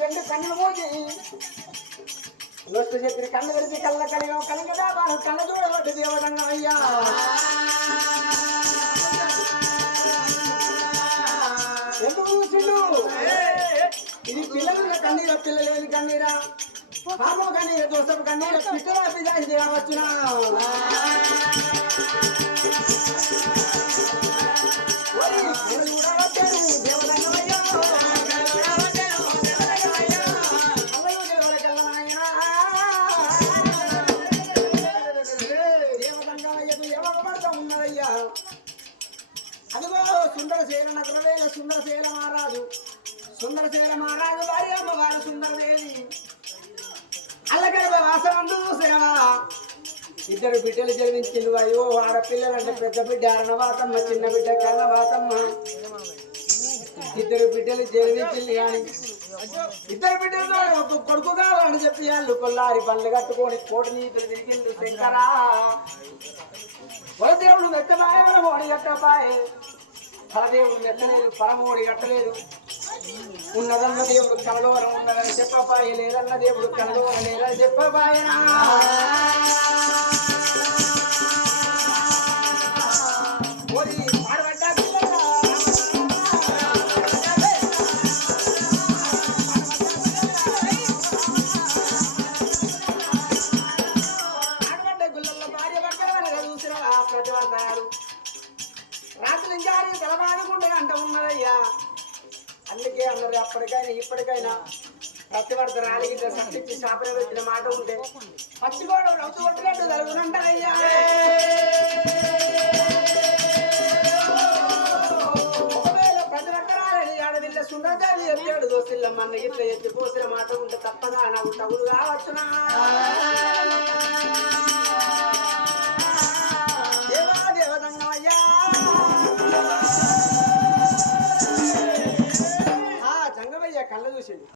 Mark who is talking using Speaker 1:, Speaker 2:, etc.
Speaker 1: రెండు కన్నులు మూసి. లొట్టు చెప్పిన కన్ను కలిపి కళ్ళ కలిగా కళ్ళుదా బాను కళ్ళ చూడబడ్డు దేవదండం అయ్యా ఎందుకు చూసిండు? ఇది పిల్లలు కన్నీరా పిల్లలేని కన్నీరా. పాపం కన్నీరా దోషం కన్నీరా పిక్కలా పిజాయి దేవచ్చునా దేవరంగమయ్యకు ఉన్నదయ్యా అదిగో సుందరశీల నగరవేల సుందరశీల మహారాజు సుందరశీల మహారాజు వారి అమ్మవారు సుందరదేవి. అల్లగడప వాసవందు చూసినవా ఇద్దరు బిడ్డలు జన్మించిండు అయ్యో ఆడపిల్లలంటే పెద్ద బిడ్డ అరణవాతమ్మ చిన్న బిడ్డ కర్ణవాతమ్మ. ఇద్దరు బిడ్డలు జన్మించింది కానీ ఇద్దరు బిడ్డలు ఒక కొడుకు కావాలని చెప్పి వాళ్ళు కొల్లారి పళ్ళు కట్టుకొని కోటి నీతులు తిరిగిండు శంకరా. వరదేవుడు మెత్తబాయ మెత్తమాయ మన మోడి కట్టపాయే పరదేవుడు మెత్తలేదు పరమోడి కట్టలేదు ఉన్నదన్న దేవుడు కలలోరం ఉన్నదని చెప్పపాయ లేదన్న దేవుడు కలలోరం లేదని చెప్పబాయనా? ఆ రాత్రి జారి తలబాదుకుంటే అంట ఉన్నదయ్యా. అందుకే అందరు అప్పటికైనా ఇప్పటికైనా ప్రతివర్త రాలిగిద్ద సత్తిచ్చి శాపన పెట్టిన మాట ఉంటే పచ్చిగోడ రౌతు కొట్టినట్టు జరుగునంటారయ్యా ఒకవేళ ప్రతివర్త రాలని ఆడవిల్ల సుందరదేవి ఎత్తాడు దోసిల్లమ్మ అన్న ఇట్లా ఎత్తి పోసిన మాట ఉంటే తప్పదా? నాకు తగులు కావచ్చునా?